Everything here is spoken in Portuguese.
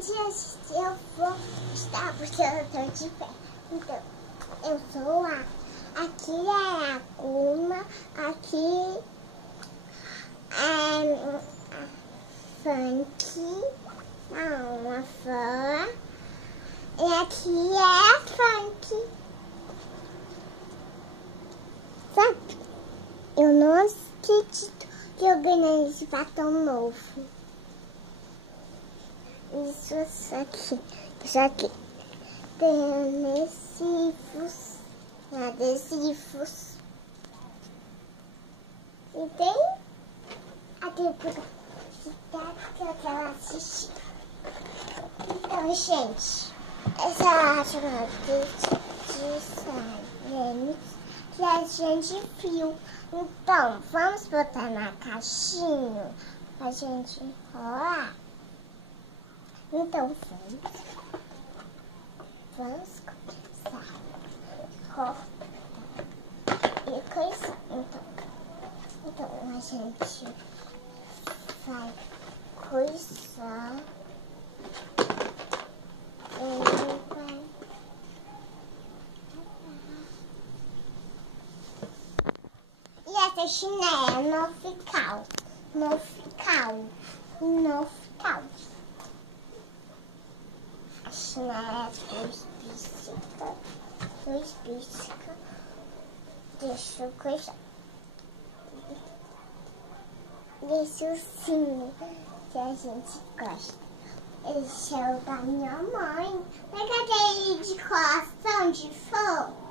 gente, eu vou estar porque eu estou de pé. Então, eu sou a... Aqui é a Kuma, aqui é a Funk, não, a Fã. E aqui é a Funk. Sabe? Eu não acredito que eu ganhei esse batom novo. Isso aqui tem adesivos. E tem a publicidade que eu quero assistir. Então, gente, essa é a chamada de saímos que a gente viu. Então, vamos botar na caixinha pra gente rolar. Então, vamos começar. E coisa. Então a gente vai coisar. E essa chinela não ficar. A chinela dois pisca. Deixa eu coisar. Esse ursinho que a gente gosta. Esse é o da minha mãe. Mas cadê ele de coração de fogo?